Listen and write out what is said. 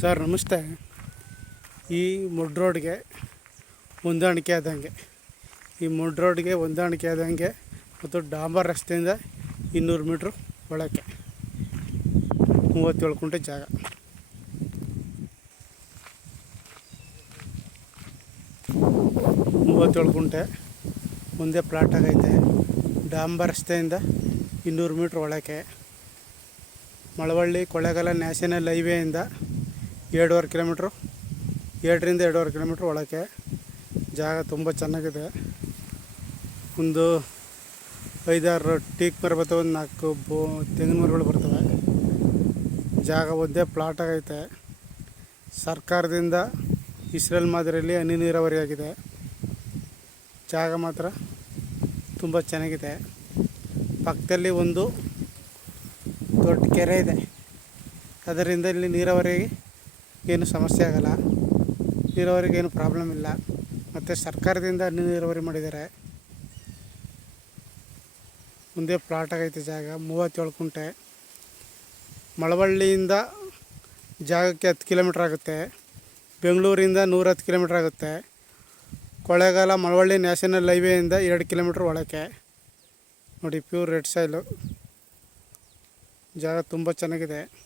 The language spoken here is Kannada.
ಸರ್, ನಮಸ್ತೆ. ಈ ಮುಡ್ ರೋಡ್ಗೆ ಹೊಂದಾಣಿಕೆ ಆದಂಗೆ, ಈ ಮುಡ್ ರೋಡ್ಗೆ ಹೊಂದಾಣಿಕೆ ಆದಂಗೆ ಮತ್ತು ಡಾಂಬರ್ ರಸ್ತೆಯಿಂದ ಇನ್ನೂರು ಮೀಟ್ರ್ ಒಳಕ್ಕೆ ಮೂವತ್ತೇಳು ಕುಂಟೆ ಜಾಗ. ಮೂವತ್ತೇಳು ಕುಂಟೆ ಮುಂದೆ ಪ್ಲಾಟ್ ಆಗೈತೆ. ಡಾಂಬರ್ ರಸ್ತೆಯಿಂದ ಇನ್ನೂರು ಮೀಟ್ರ್ ಒಳಕ್ಕೆ ಮಳವಳ್ಳಿ ಕೊಳ್ಳೇಗಾಲ ನ್ಯಾಷನಲ್ ಹೈವೇಯಿಂದ ಎರಡೂವರೆ ಕಿಲೋಮೀಟ್ರು. ಎರಡರಿಂದ ಎರಡೂವರೆ ಕಿಲೋಮೀಟ್ರ್ ಒಳಕ್ಕೆ. ಜಾಗ ತುಂಬ ಚೆನ್ನಾಗಿದೆ. ಒಂದು ಐದಾರು ಟೀಕ್ ಮರ ಬರ್ತವೆ, ಒಂದು ನಾಲ್ಕು ಬೋ, ತೆಂಗಿನ ಮರಗಳು ಬರ್ತವೆ. ಜಾಗ ಒಂದೇ ಪ್ಲಾಟ್ ಆಗೈತೆ. ಸರ್ಕಾರದಿಂದ ಇಸ್ರೇಲ್ ಮಾದರಿಯಲ್ಲಿ ಹನಿ ನೀರಾವರಿ ಆಗಿದೆ. ಜಾಗ ಮಾತ್ರ ತುಂಬ ಚೆನ್ನಾಗಿದೆ. ಪಕ್ಕದಲ್ಲಿ ಒಂದು ದೊಡ್ಡ ಕೆರೆ ಇದೆ. ಅದರಿಂದ ಇಲ್ಲಿ ನೀರಾವರಿಗೆ ಏನು ಸಮಸ್ಯೆ ಆಗಲ್ಲ. ನೀರಾವರಿಗೇನು ಪ್ರಾಬ್ಲಮ್ ಇಲ್ಲ. ಮತ್ತು ಸರ್ಕಾರದಿಂದ ಹನಿ ನೀರಾವರಿ ಮಾಡಿದ್ದಾರೆ. ಮುಂದೆ ಪ್ಲಾಟ್ ಆಗೈತೆ ಜಾಗ, ಮೂವತ್ತೇಳು ಕುಂಟೆ. ಮಳವಳ್ಳಿಯಿಂದ ಜಾಗಕ್ಕೆ ಹತ್ತು ಕಿಲೋಮೀಟ್ರ್ ಆಗುತ್ತೆ. ಬೆಂಗಳೂರಿಂದ ನೂರತ್ತು ಕಿಲೋಮೀಟ್ರ್ ಆಗುತ್ತೆ. ಕೊಳೆಗಾಲ ಮಳವಳ್ಳಿ ನ್ಯಾಷನಲ್ ಹೈವೇಯಿಂದ ಎರಡು ಕಿಲೋಮೀಟ್ರ್ ಒಳಕ್ಕೆ. ನೋಡಿ ಪ್ಯೂರ್ ರೆಡ್ ಸೈಲು ಜಾಗ ತುಂಬ ಚೆನ್ನಾಗಿದೆ.